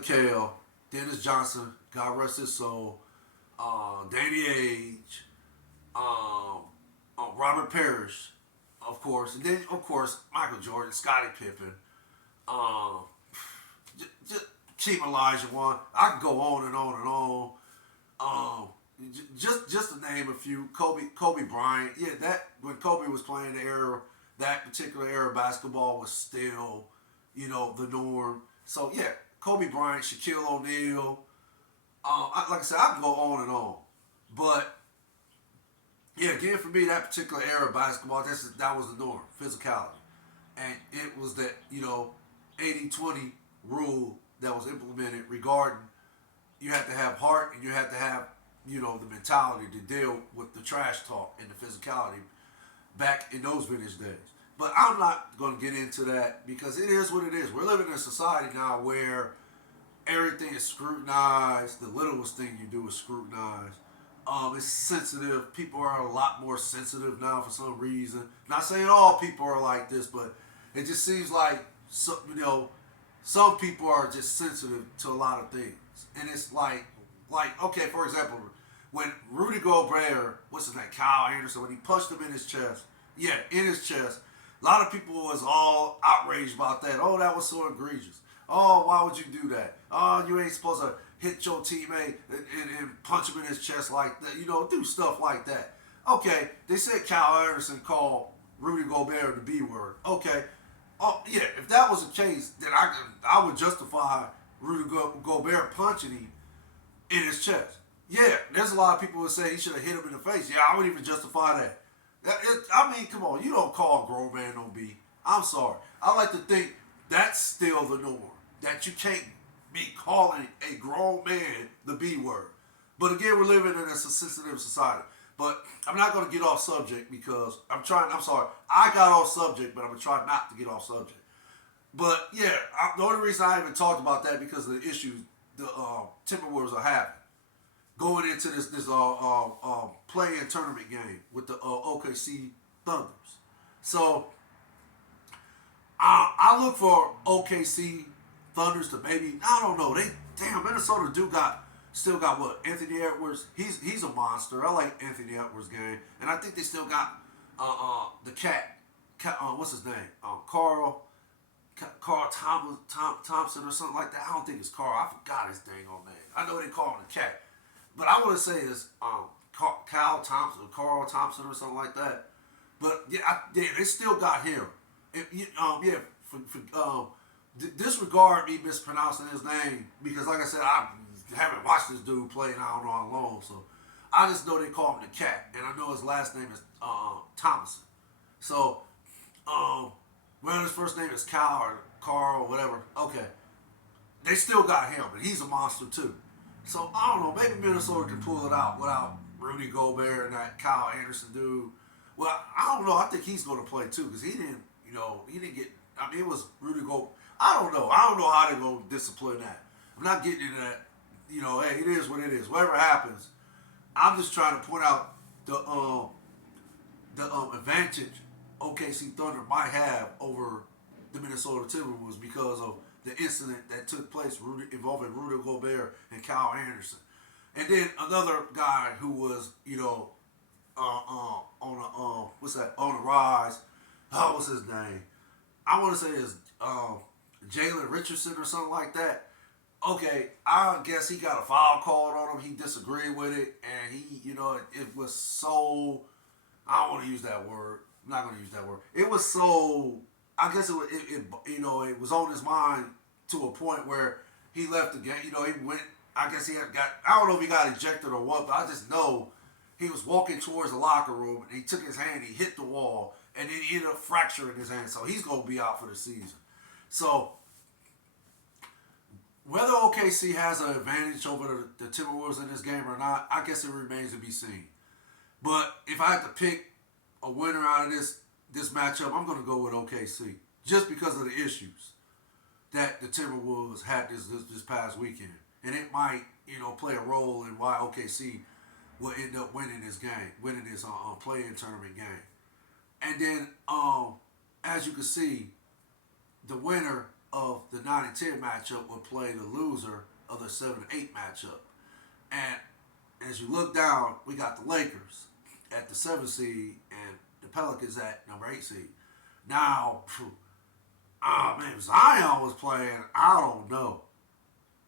McHale, Dennis Johnson, God rest his soul, Danny Age, um, Robert Parrish, of course, and then of course Michael Jordan, Scottie Pippen, um, just keep Elijah one. I can go on and on and on. Um, just to name a few, Kobe Bryant. Yeah, that when Kobe was playing the era, that particular era of basketball was still, the norm. So yeah, Kobe Bryant, Shaquille O'Neal. Like I said, I can go on and on, but yeah, again for me, that particular era of basketball, that was the norm, physicality, and it was that 80-20 rule that was implemented regarding you have to have heart and you have to have the mentality to deal with the trash talk and the physicality back in those vintage days. But I'm not going to get into that because it is what it is. We're living in a society now where everything is scrutinized. The littlest thing you do is scrutinized. It's sensitive. People are a lot more sensitive now for some reason. Not saying all people are like this, but it just seems like some people are just sensitive to a lot of things, and it's like okay, for example, when Rudy Gobert, what's his name, Kyle Anderson, when he punched him in his chest, yeah, in his chest, a lot of people was all outraged about that. Oh, that was so egregious. Oh, why would you do that? Oh, you ain't supposed to hit your teammate and punch him in his chest like that. Do stuff like that. Okay, they said Kyle Anderson called Rudy Gobert the B word. Okay, oh yeah, if that was the case, then I would justify Rudy Gobert punching him in his chest. Yeah, there's a lot of people who say he should have hit him in the face. Yeah, I would even justify that. I mean, come on, you don't call a grown man no B. I'm sorry. I like to think that's still the norm. That you can't be calling a grown man the B word. But again, we're living in a sensitive society. But I'm not going to get off subject because I'm sorry. I got off subject, but I'm going to try not to get off subject. But yeah, the only reason I even talked about that because of the issues the Timberwolves are having going into this play-in tournament game with the OKC Thunders. So I look for OKC Thunders to maybe I don't know Minnesota still got what Anthony Edwards. He's a monster. I like Anthony Edwards' game, and I think they still got the cat what's his name Carl Thompson or something like that. I don't think it's Carl. I forgot his dang old name. I know they call him the cat. But I want to say it's Carl Thompson or something like that. But yeah, they still got him. Disregard me mispronouncing his name because, like I said, I haven't watched this dude play in I don't know how long. So I just know they call him the cat, and I know his last name is Thomason. So, well, his first name is Cal or Carl or whatever. Okay, they still got him, and he's a monster too. So I don't know. Maybe Minnesota can pull it out without Rudy Gobert and that Kyle Anderson dude. Well, I don't know. I think he's going to play too because he didn't get. I mean, it was Rudy Gobert. I don't know. I don't know how they're going to discipline that. I'm not getting into that. Hey, it is what it is. Whatever happens, I'm just trying to point out the advantage OKC Thunder might have over the Minnesota Timberwolves because of the incident that took place involving Rudy Gobert and Kyle Anderson. And then another guy who was, on the rise. Oh, what's his name? I want to say it's Jalen Richardson or something like that. Okay, I guess he got a foul called on him. He disagreed with it, and it was so. I don't want to use that word. I'm not going to use that word. It was so. I guess it was on his mind to a point where he left the game. He went. I guess he got. I don't know if he got ejected or what, but I just know he was walking towards the locker room and he took his hand, he hit the wall, and then he ended up fracturing his hand. So he's going to be out for the season. So whether OKC has an advantage over the Timberwolves in this game or not, I guess it remains to be seen. But if I had to pick a winner out of this matchup, I'm going to go with OKC just because of the issues that the Timberwolves had this past weekend, and it might play a role in why OKC will end up winning this play-in tournament game. And then as you can see, the winner of the 9 and 10 matchup would play the loser of the 7 and 8 matchup. And as you look down, we got the Lakers at the 7 seed and the Pelicans at number 8 seed. Now, man, if Zion was playing, I don't know.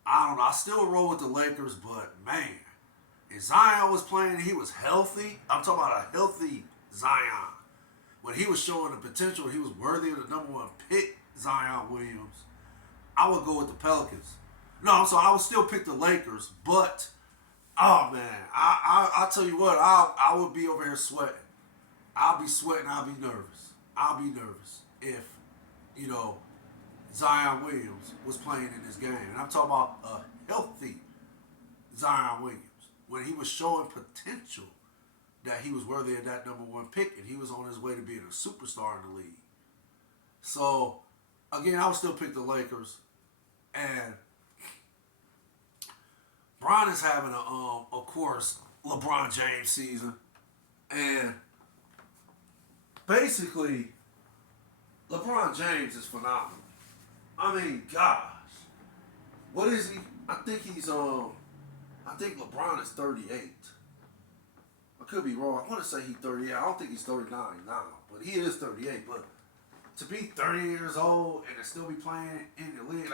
I still roll with the Lakers, but man, if Zion was playing, he was healthy. I'm talking about a healthy Zion. When he was showing the potential, he was worthy of the number 1 pick, Zion Williams. I would go with the Pelicans. No, I'm sorry, I would still pick the Lakers, but oh man, I'll tell you what, I would be over here sweating. I'll be sweating. I'll be nervous. I'll be nervous if Zion Williams was playing in this game, and I'm talking about a healthy Zion Williams when he was showing potential that he was worthy of that number 1 pick, and he was on his way to being a superstar in the league. So again, I would still pick the Lakers, and Bron is having of course, LeBron James season, and basically, LeBron James is phenomenal. I mean, gosh, what is he? I think LeBron is 38. I could be wrong. I want to say he's 38. I don't think he's 39 now, but he is 38. But to be 30 years old and to still be playing in the league,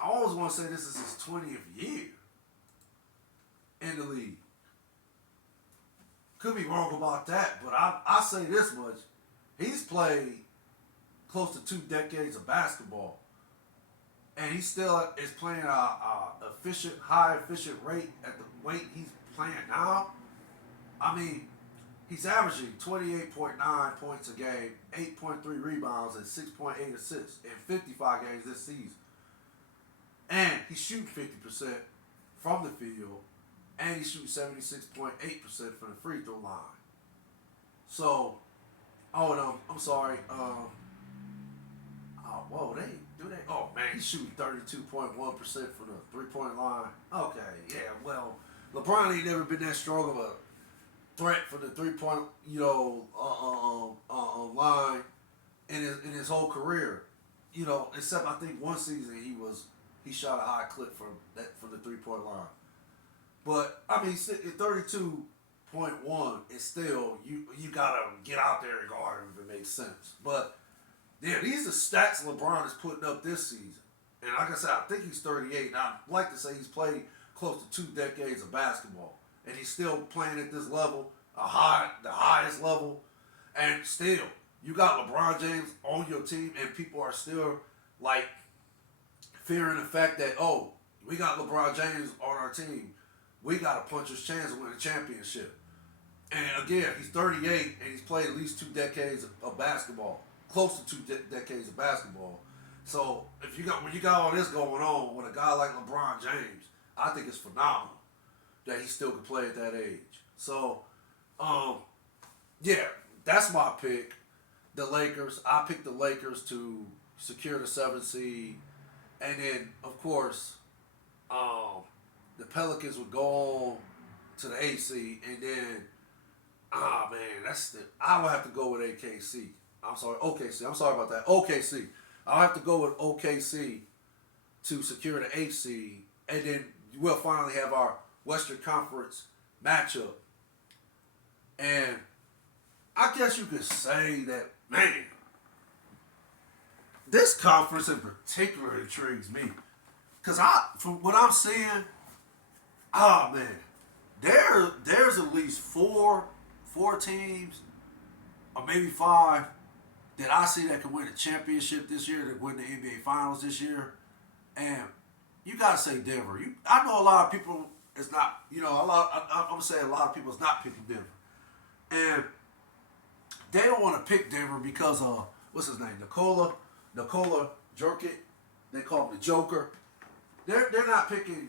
I always want to say this is his 20th year in the league. Could be wrong about that, but I say this much. He's played close to 2 decades of basketball. And he still is playing a high efficient rate at the weight he's playing now. I mean, he's averaging 28.9 points a game, 8.3 rebounds, and 6.8 assists in 55 games this season. And he's shooting 50% from the field, and he's shooting 76.8% from the free throw line. So, oh no, I'm sorry. Oh man, he's shooting 32.1% from the 3-point line. Okay, yeah, well, LeBron ain't never been that strong of a threat for the 3-point, line in his whole career. Except I think one season he shot a high clip from the 3-point line. But I mean, 32.1 is still you gotta get out there and guard him if it makes sense. But yeah, these are stats LeBron is putting up this season. And like I said, I think he's 38. And I'd like to say he's played close to 2 decades of basketball. And he's still playing at this level, the highest level. And still, you got LeBron James on your team, and people are still like fearing the fact that, oh, we got LeBron James on our team. We got a puncher's chance to win a championship. And again, he's 38 and he's played at least 2 decades of basketball. Close to 2 decades of basketball. So when you got all this going on with a guy like LeBron James, I think it's phenomenal that he still can play at that age. So, yeah, that's my pick. The Lakers. I picked the Lakers to secure the 7th seed, and then of course, the Pelicans would go on to the 8th seed, and then, I would have to go with OKC. OKC. I'm sorry about that. OKC. I'll have to go with OKC to secure the 8th seed, and then we'll finally have our Western Conference matchup. And I guess you could say that, man, this conference in particular intrigues me. Because from what I'm seeing, there's at least four teams, or maybe 5, that I see that can win a championship this year, that win the NBA Finals this year. And you gotta say Denver. I know a lot of people is not, I'm gonna say a lot of people is not picking Denver. And they don't want to pick Denver because of, what's his name? Nikola Jokic. They call him the Joker. They're not picking,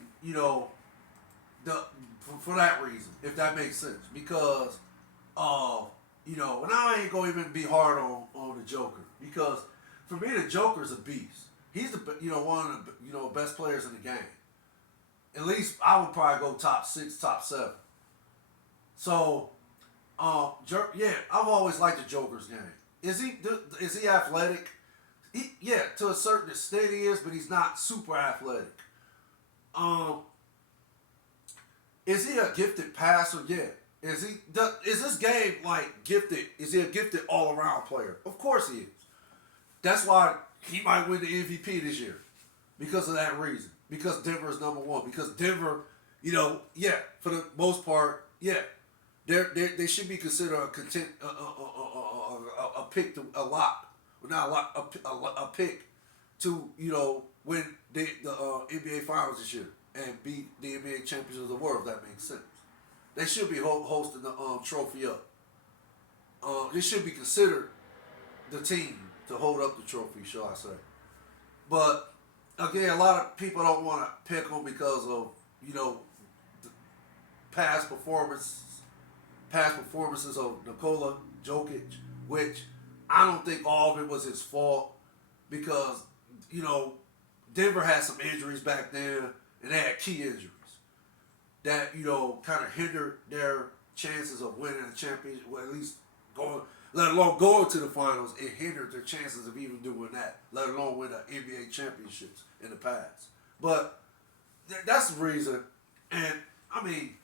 for that reason, if that makes sense. Because and I ain't gonna even be hard on the Joker, because for me the Joker's a beast. He's the one of the best players in the game. At least I would probably go top 6, top 7. So, I've always liked the Joker's game. Is he athletic? Yeah, to a certain extent he is, but he's not super athletic. Um, is he a gifted passer? Yeah. Is this game like gifted? Is he a gifted all around player? Of course he is. That's why he might win the MVP this year because of that reason. Because Denver is number one. Because Denver, yeah, for the most part, yeah, they should be considered a content a pick to a lock, well, not a lock, a pick to win the NBA Finals this year and beat the NBA champions of the world. If that makes sense. They should be hosting the trophy up. They should be considered the team to hold up the trophy, shall I say? But again, a lot of people don't want to pick them because of the past performance, past performances of Nikola Jokic, which I don't think all of it was his fault because you know Denver had some injuries back then, and they had key injuries that kind of hindered their chances of winning a championship, well, at least going, let alone going to the finals. It hindered their chances of even doing that, let alone win the NBA championships in the past. But that's the reason. And I mean,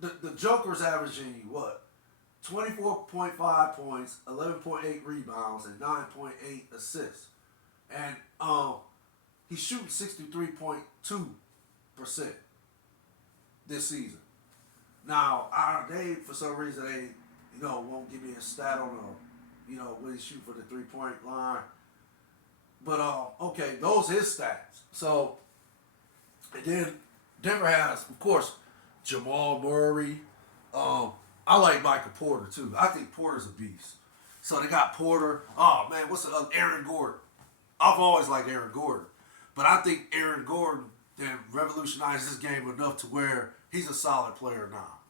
the Joker's averaging what? 24.5 points, 11.8 rebounds, and 9.8 assists. And he's shooting 63.2% this season. Now, they for some reason won't give me a stat on what he shoot for the 3-point line. But okay, those his stats. So and then Denver has, of course, Jamal Murray. I like Michael Porter too. I think Porter's a beast. So they got Porter. Oh man, what's the Aaron Gordon? I've always liked Aaron Gordon, but I think Aaron Gordon then revolutionized this game enough to where he's a solid player now.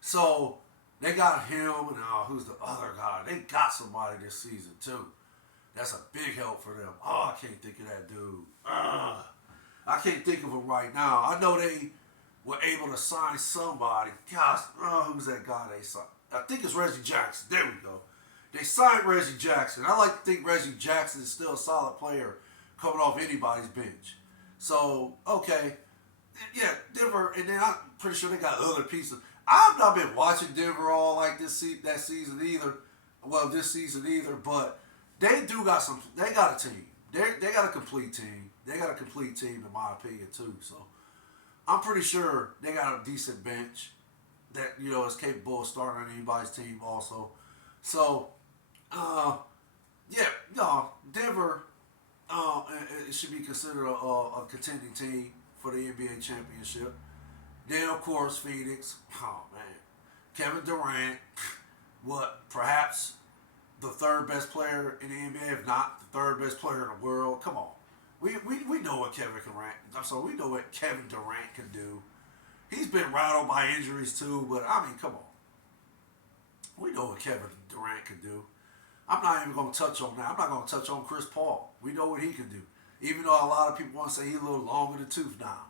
So they got him, and who's the other guy? They got somebody this season too. That's a big help for them. Oh, I can't think of that dude. I can't think of him right now. I know they were able to sign somebody. Gosh, who's that guy they signed? I think it's Reggie Jackson. There we go. They signed Reggie Jackson. I like to think Reggie Jackson is still a solid player coming off anybody's bench. So, okay. Yeah, Denver, and then I'm pretty sure they got other pieces. I've not been watching Denver all like that season either. Well, this season either, but they do got some. They got a team. They got a complete team. They got a complete team, in my opinion, too. So I'm pretty sure they got a decent bench that is capable of starting on anybody's team, also. So, yeah, no, Denver. It should be considered a contending team for the NBA championship. Then, of course, Phoenix. Oh man, Kevin Durant. What? Perhaps the third best player in the NBA, if not the third best player in the world. Come on, we know what Kevin Durant. We know what Kevin Durant can do. He's been rattled by injuries too, but I mean, come on, we know what Kevin Durant can do. I'm not even going to touch on that. I'm not going to touch on Chris Paul. We know what he can do. Even though a lot of people want to say he's a little long in the tooth now.